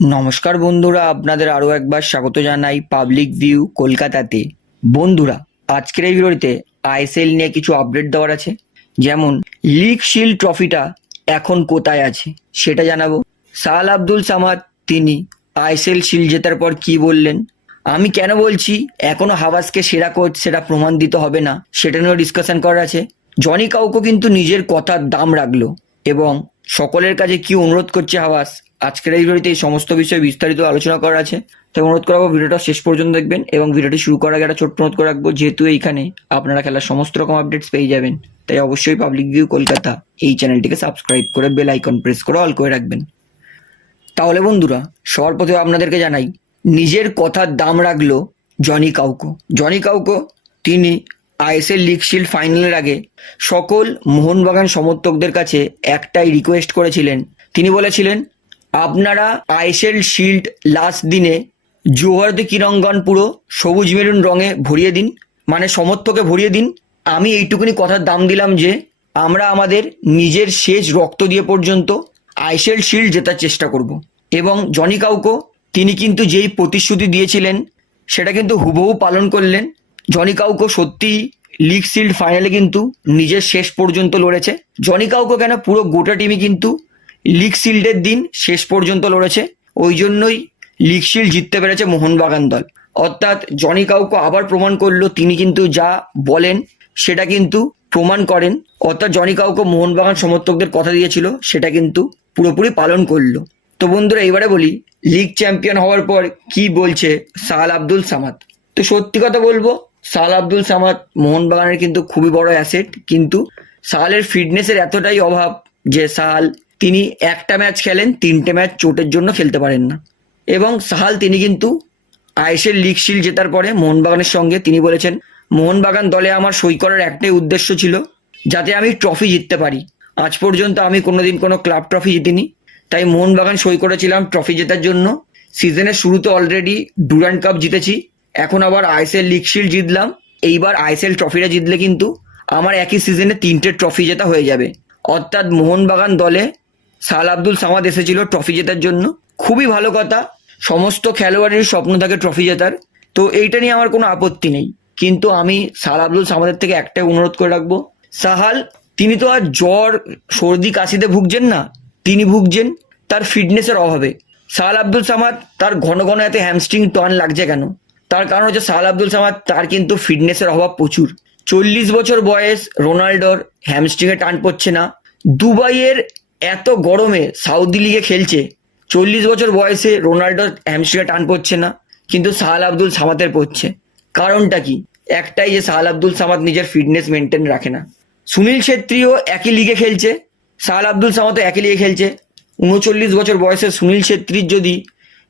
নমস্কার বন্ধুরা, আপনাদের আরও একবার স্বাগত জানাই পাবলিক ভিউ কলকাতাতে। বন্ধুরা, আজকের এই ভিডিওতে আইএসএল নিয়ে কিছু আপডেট দেওয়ার আছে। যেমন লিগ শিল্ড ট্রফিটা এখন কোথায় আছে, সেটা জানাব। সাল আব্দুল সামাদ, তিনি আইএসএল শিল্ড জেতার পর কি বললেন? আমি কেন বলছি, এখনও হাওয়াসকে সেরা কোচ সেটা প্রমাণ দিতে হবে না, সেটা নিয়েও ডিসকাশন করার আছে। জনি কাউকে কিন্তু নিজের কথার দাম রাখল এবং সকলের কাছে কি অনুরোধ করছে হাওয়াস আজকের এই ভিডিওতে এই সমস্ত বিষয়ে বিস্তারিত আলোচনা করা আছে। তাই অনুরোধ করাবো ভিডিওটা শেষ পর্যন্ত দেখবেন এবং ভিডিওটি শুরু করার আগে একটা ছোট্ট অনুরোধ করে রাখব, যেহেতু এইখানে আপনারা খেলার সমস্ত রকম আপডেটস পেয়ে যাবেন, তাই অবশ্যই পাবলিক ভিউ কলকাতা এই চ্যানেলটিকে সাবস্ক্রাইব করে বেল আইকন প্রেস করে অল করে রাখবেন। তাহলে বন্ধুরা, সবার প্রথমে আপনাদেরকে জানাই, নিজের কথার দাম রাখল জনি কাউকো জনি কাউকো তিনি আইএসএল লিগ শিল্ড ফাইনালের আগে সকল মোহনবাগান সমর্থকদের কাছে একটাই রিকোয়েস্ট করেছিলেন। তিনি বলেছিলেন আপনারা আইসেল শিল্ড লাস্ট দিনে জোহরদে কিরঙ্গন পুরো সবুজ মেরুন রঙে ভরিয়ে দিন মানে সমর্থকে ভরিয়ে দিন। আমি এইটুকুনি কথার দাম দিলাম যে, আমরা আমাদের নিজের শেষ রক্ত দিয়ে পর্যন্ত আইসেল শিল্ড জেতার চেষ্টা করব। এবং জনি কাউকো, তিনি কিন্তু যেই প্রতিশ্রুতি দিয়েছিলেন, সেটা কিন্তু হুবহু পালন করলেন। জনি কাউকো সত্যিই লিগ শিল্ড ফাইনালে কিন্তু নিজের শেষ পর্যন্ত লড়েছে। জনি কাউকো কেন পুরো গোটা টিমই কিন্তু লিগ শিল্ডের দিন শেষ পর্যন্ত লড়েছে। ওই জন্যই লিগ শিল্ড জিততে পেরেছে মোহনবাগান দল। অর্থাৎ জনি কাউকো আবার প্রমাণ করল, তিনি কিন্তু যা বলেন সেটা কিন্তু প্রমাণ করেন। অর্থাৎ জনি কাউকে মোহনবাগান সমর্থকদের কথা দিয়েছিল, সেটা কিন্তু পুরোপুরি পালন করল। তো বন্ধুরা, এবারে বলি, লিগ চ্যাম্পিয়ন হওয়ার পর কি বলছে সাল আব্দুল সামাদ? তো সত্যি কথা বলব, সাল আব্দুল সামাদ মোহনবাগানের কিন্তু খুবই বড় অ্যাসেট কিন্তু সালের ফিটনেসের এতটাই অভাব যে সাল তিনি একটা ম্যাচ খেলেন, তিনটে ম্যাচ চোটের জন্য খেলতে পারেন না। এবং সাহাল তিনি কিন্তু আইএসএল লিগ শিল্ড জেতার পরে মোহনবাগানের সঙ্গে তিনি বলেছেন, মোহনবাগান দলে আমার সই করার একটাই উদ্দেশ্য ছিল যাতে আমি ট্রফি জিততে পারি। আজ পর্যন্ত আমি কোনোদিন কোনো ক্লাব ট্রফি জিতিনি। তাই মোহনবাগান সই করেছিলাম ট্রফি জেতার জন্য। সিজনের শুরুতে অলরেডি ডুরান্ড কাপ জিতেছি। এখন আবার আইএসএল লিগ শিল্ড জিতলাম। এইবার আইএসএল ট্রফিটা জিতলে কিন্তু আমার একই সিজনে তিনটে ট্রফি জেতা হয়ে যাবে। অর্থাৎ মোহনবাগান দলে সাল আব্দুল সামাদ এসেছিল ট্রফি জেতার জন্য। খুবই ভালো কথা। সমস্ত খেলোয়াড়ের স্বপ্ন থাকে ট্রফি জেতার। তো এইটা নিয়ে আমার কোনো আপত্তি নেই। কিন্তু আমি সাল আব্দুল সামাদের থেকে একটাই অনুরোধ করে রাখব। সাহাল, তিনি তো আর জ্বর, সর্দি, কাশিতে ভুগছেন না। তিনি ভুগছেন, তার ফিটনেসের অভাবে। সাল আব্দুল সামাদ, তার ঘন ঘন এত হ্যামস্ট্রিং টন লাগছে কেন? তার কারণ হচ্ছে সাল আব্দুল সামাদ, তার কিন্তু ফিটনেসের অভাব প্রচুর। চল্লিশ বছর বয়স, রোনাল্ডোর হ্যামস্ট্রিংয়ে টান পড়ছে না। দুবাইয়ের এত গরমে সাউদি লিগে খেলছে। চল্লিশ বছর বয়সে রোনাল্ডো হ্যামস্ট্রিংয়ে টান পড়ছে না, কিন্তু সাহাল আব্দুল সামাতের পড়ছে। কারণটা কি? একটাই যে সাহাল আব্দুল সামাদ নিজের ফিটনেস মেনটেন রাখে না। সুনীল ছেত্রীও একই লিগে খেলছে। সাহাল আব্দুল সামাদও একই লিগে খেলছে। উনচল্লিশ বছর বয়সে সুনীল ছেত্রীর যদি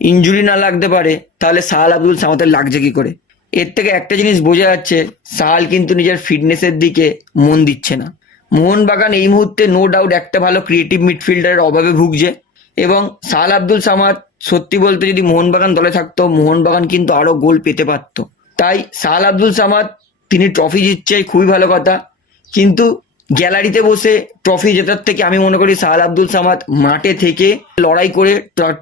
ইঞ্জুরি না লাগতে পারে, তাহলে সাহাল আব্দুল সামাতের লাগছে কি করে? এর থেকে একটা জিনিস বোঝা যাচ্ছে, সাহাল কিন্তু নিজের ফিটনেসের দিকে মন দিচ্ছে না। মোহনবাগান এই মুহূর্তে নো ডাউট একটা ভালো ক্রিয়েটিভ মিডফিল্ডারের অভাবে ভুগছে। এবং সাল আব্দুল সামাদ সত্যি বলতে যদি মোহনবাগান দলে থাকতো, মোহনবাগান কিন্তু আরও গোল পেতে পারতো। তাই সাল আব্দুল সামাদ, তিনি ট্রফি জিতছে, খুবই ভালো কথা। কিন্তু গ্যালারিতে বসে ট্রফি জেতার থেকে আমি মনে করি সাহাল আব্দুল সামাদ মাঠে থেকে লড়াই করে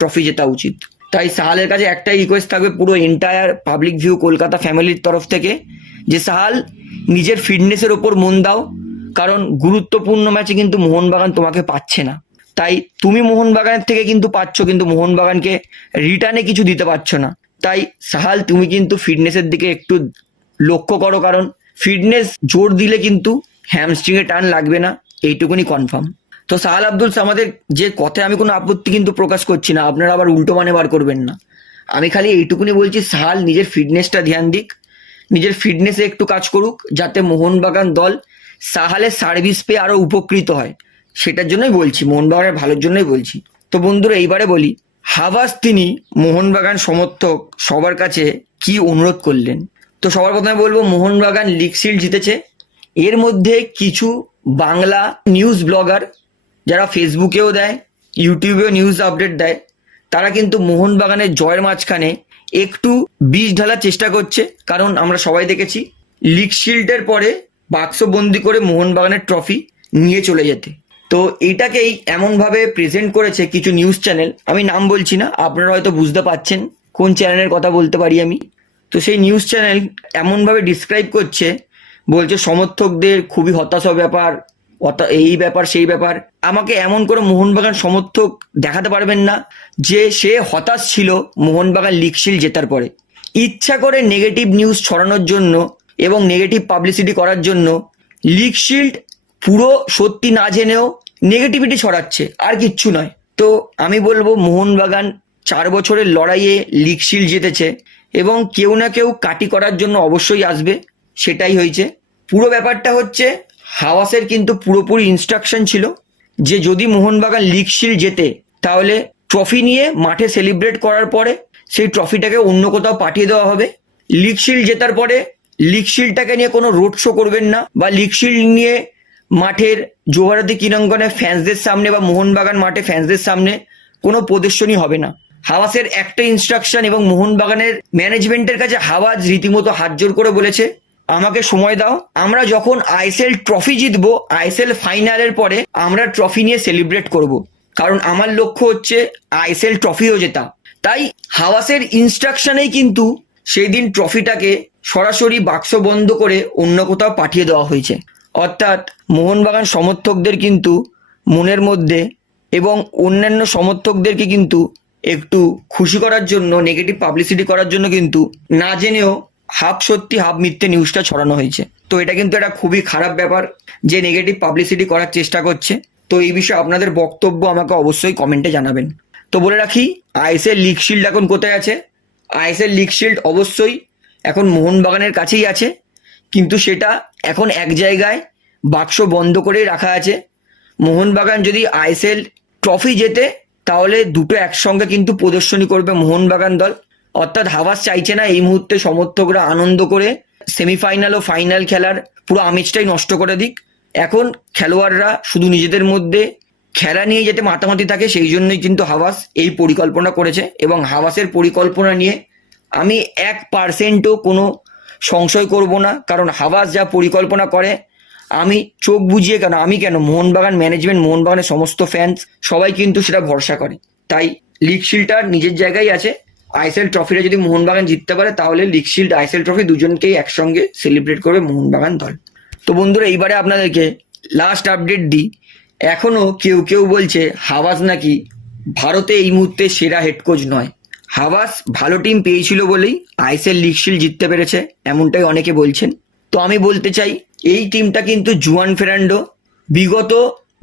ট্রফি জেতা উচিত। তাই সাহালের কাছে একটাই রিকোয়েস্ট থাকবে পুরো এন্টায়ার পাবলিক ভিউ কলকাতা ফ্যামিলির তরফ থেকে, যে সাহাল নিজের ফিটনেসের ওপর মন দাও কারণ গুরুত্বপূর্ণ ম্যাচে কিন্তু মোহনবাগান তোমাকে পাচ্ছে না। তাই তুমি মোহনবাগানের থেকে কিন্তু পাচ্ছ, কিন্তু মোহনবাগানকে রিটার্নে কিছু দিতে পারছ না। তাই সাহাল, তুমি কিন্তু ফিটনেসের দিকে একটু লক্ষ্য করো, কারণ ফিটনেস জোর দিলে কিন্তু হ্যামস্ট্রিংয়ে টান লাগবে না, এইটুকুনি কনফার্ম তো সাহাল আব্দুল সামাদের যে কথায় আমি কোনো আপত্তি কিন্তু প্রকাশ করছি না, আপনারা আবার উল্টো মানে বার করবেন না। আমি খালি এইটুকুনি বলছি, সাহাল নিজের ফিটনেসটা ধ্যান দিক, নিজের ফিটনেসে একটু কাজ করুক, যাতে মোহনবাগান দল সাহালের সার্ভিস পেয়ে আরও উপকৃত হয়। সেটার জন্যই বলছি, মোহনবাগানের ভালোর জন্যই বলছি। তো বন্ধুরা, এইবারে বলি, হাবাস তিনি মোহনবাগান সমর্থক, সবার কাছে কি অনুরোধ করলেন? তো সবার প্রথমে বলব, মোহনবাগান লিগ শিল্ড জিতেছে। এর মধ্যে কিছু বাংলা নিউজ ব্লগার যারা ফেসবুকেও দেয়, ইউটিউবেও নিউজ আপডেট দেয়, তারা কিন্তু মোহনবাগানের জয়ের মাঝখানে একটু বীজ ঢালার চেষ্টা করছে। কারণ আমরা সবাই দেখেছি লিগ শিল্ডের পরে বাক্স বন্দি করে মোহনবাগানের ট্রফি নিয়ে চলে যেতে। তো এইটাকেই এমনভাবে প্রেজেন্ট করেছে কিছু নিউজ চ্যানেল আমি নাম বলছি না, আপনারা হয়তো বুঝতে পাচ্ছেন কোন চ্যানেলের কথা বলতে পারি আমি। তো সেই নিউজ চ্যানেল এমনভাবে ডিসক্রাইব করছে, বলছে সমর্থকদের খুবই হতাশা ব্যাপার এই ব্যাপার, সেই ব্যাপার। আমাকে এমন করে মোহনবাগান সমর্থক দেখাতে পারবেন না, যে সে হতাশ ছিল মোহনবাগান লিগশিল জেতার পরে। ইচ্ছা করে নেগেটিভ নিউজ ছড়ানোর জন্য এবং নেগেটিভ পাবলিসিটি করার জন্য লিগ শিল্ড পুরো সত্যি না জেনেও নেগেটিভিটি ছড়াচ্ছে, আর কিচ্ছু নয়। তো আমি বলব, মোহনবাগান চার বছরের লড়াইয়ে লিগ শিল্ড জিতেছে এবং কেউ না কেউ কাটি করার জন্য অবশ্যই আসবে, সেটাই হয়েছে। পুরো ব্যাপারটা হচ্ছে, হাওয়াসের কিন্তু পুরোপুরি ইনস্ট্রাকশন ছিল যে যদি মোহনবাগান লিগ শিল্ড জেতে, তাহলে ট্রফি নিয়ে মাঠে সেলিব্রেট করার পরে সেই ট্রফিটাকে অন্য কোথাও পাঠিয়ে দেওয়া হবে। লিগ শিল্ড জেতার পরে লিগ শিল্ডটাকে নিয়ে কোনো রোড শো করবেন না বা লিগ শিল্ড নিয়ে মাঠের জোহরাদি ক্রীড়াঙ্গনে ফ্যান্সদের সামনে বা মোহনবাগান মাঠে ফ্যান্সদের সামনে কোনো প্রদর্শনী হবে না। হাওয়াসের একটা ইনস্ট্রাকশন এবং মোহনবাগানের ম্যানেজমেন্টের কাছে হাওয়াজ রীতিমতো হাত জোর করে বলেছে, আমাকে সময় দাও, আমরা যখন আইসেল ট্রফি জিতবো আইসেল ফাইনালের পরে আমরা ট্রফি নিয়ে সেলিব্রেট করব। কারণ আমার লক্ষ্য হচ্ছে আইসেল ট্রফিও জেতা। তাই হাওয়াসের ইনস্ট্রাকশনেই কিন্তু সেই দিন ট্রফিটাকে সরাসরি বাক্স বন্ধ করে অন্য কোথাও পাঠিয়ে দেওয়া হয়েছে। অর্থাৎ মোহনবাগান সমর্থকদের কিন্তু মনের মধ্যে এবং অন্যান্য সমর্থকদেরকে কিন্তু একটু খুশি করার জন্য নেগেটিভ পাবলিসিটি করার জন্য কিন্তু না জেনেও হাফ সত্যি, হাফ মিথ্যে নিউজটা ছড়ানো হয়েছে। তো এটা কিন্তু একটা খুবই খারাপ ব্যাপার যে নেগেটিভ পাবলিসিটি করার চেষ্টা করছে। তো এই বিষয়ে আপনাদের বক্তব্য আমাকে অবশ্যই কমেন্টে জানাবেন। তো বলে রাখি, আইএসএল লিগ শিল্ড এখন কোথায় আছে? আইএসএল লিগ শিল্ড অবশ্যই এখন মোহনবাগানের কাছেই আছে। কিন্তু সেটা এখন এক জায়গায় বাক্স বন্ধ করেই রাখা আছে। মোহনবাগান যদি আইএসএল ট্রফি জেতে, তাহলে দুটো একসঙ্গে কিন্তু প্রদর্শনী করবে মোহনবাগান দল। অর্থাৎ হাওয়াস চাইছে না এই মুহূর্তে সমর্থকরা আনন্দ করে সেমিফাইনাল ও ফাইনাল খেলার পুরো আমেজটাই নষ্ট করে দিক। এখন খেলোয়াড়রা শুধু নিজেদের মধ্যে খেলা নিয়ে যাতে মাতামাতি থাকে, সেই জন্যই কিন্তু হাওয়াস এই পরিকল্পনা করেছে এবং হাওয়াসের পরিকল্পনা নিয়ে আমি এক পার্সেন্টও কোনো সংশয় করব না, কারণ হাওয়াস যা পরিকল্পনা করে, আমি চোখ বুঝিয়ে কেন, আমি কেন, মোহনবাগান ম্যানেজমেন্ট মোহনবাগানের সমস্ত ফ্যান্স সবাই কিন্তু সেটা ভরসা করে। তাই লিগ শিল্ডটার নিজের জায়গায় আছে আইসেল ট্রফিটা যদি মোহনবাগান জিততে পারে, তাহলে লিগ শিল্ড আইএসএল ট্রফি দুজনকেই একসঙ্গে সেলিব্রেট করবে মোহনবাগান দল। তো বন্ধুরা, এইবারে আপনাদেরকে লাস্ট আপডেট দিই। এখনও কেউ কেউ বলছে হাওয়াজ নাকি ভারতে এই মুহূর্তে সেরা হেড কোচ নয়। হাওয়াস ভালো টিম পেয়েছিল বলেই আইএসএল লিগ শিল্ড জিততে পেরেছে, এমনটাই অনেকে বলছেন। তো আমি বলতে চাই, এই টিমটা কিন্তু জুয়ান ফেরান্ডো বিগত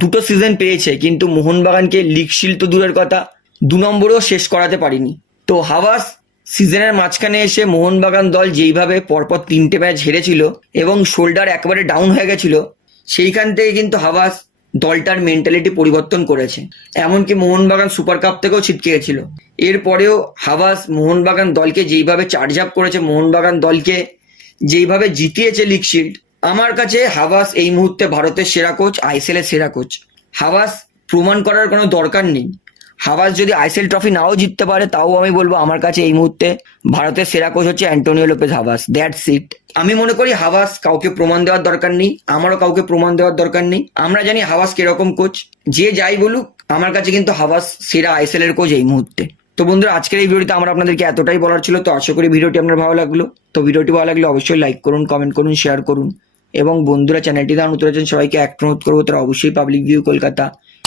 দুটো সিজন পেয়েছে, কিন্তু মোহনবাগানকে লিগ শিল্ড তো দূরের কথা, দু নম্বরেও শেষ করাতে পারিনি। তো হাওয়াস সিজনের মাঝখানে এসে মোহনবাগান দল যেইভাবে পরপর তিনটে ম্যাচ হেরেছিল এবং শোল্ডার একবারে ডাউন হয়ে গেছিল, সেইখান থেকে কিন্তু হাওয়াস দলটার মেন্টালিটি পরিবর্তন করেছে। এমনকি মোহনবাগান সুপার কাপ থেকেও ছিটকে গেছিল এরপরেও হাওয়াস মোহনবাগান দলকে যেইভাবে চার্জ আপ করেছে, মোহনবাগান দলকে যেইভাবে জিতিয়েছে লিগ শিল্ড আমার কাছে হাওয়াস এই মুহূর্তে ভারতের সেরা কোচ আইসিএল এর সেরা কোচ হাওয়াস প্রমাণ করার কোনো দরকার নেই। হাওয়াস যদি আইএসএল ট্রফি নাও জিততে পারে, তাও আমি বলব আমার কাছে এই মুহূর্তে ভারতের সেরা কোচ হচ্ছে Antonio Lopez Habas that's it আমি মনে করি হাওয়াস কাউকে প্রমাণ দেওয়ার দরকার নেই, আমারও কাউকে প্রমাণ দেওয়ার দরকার নেই। আমরা জানি হাওয়াস কীরকম কোচ যে যাই বলুক, আমার কাছে কিন্তু হাওয়াস সেরা আইএসএল এর কোচ এই মুহূর্তে। তো বন্ধুরা, আজকের এই ভিডিওতে আমরা আপনাদেরকে এতটাই বলার ছিল, তো আশা করি ভিডিওটি আপনার ভালো লাগল। তো ভিডিওটি ভালো লাগলে অবশ্যই লাইক করুন কমেন্ট করুন শেয়ার করুন। এবং বন্ধুরা চ্যানেলটি দান নতুন সবাইকে এক অনুরোধ করব, তারা অবশ্যই পাবলিক ভিউ কলকাতা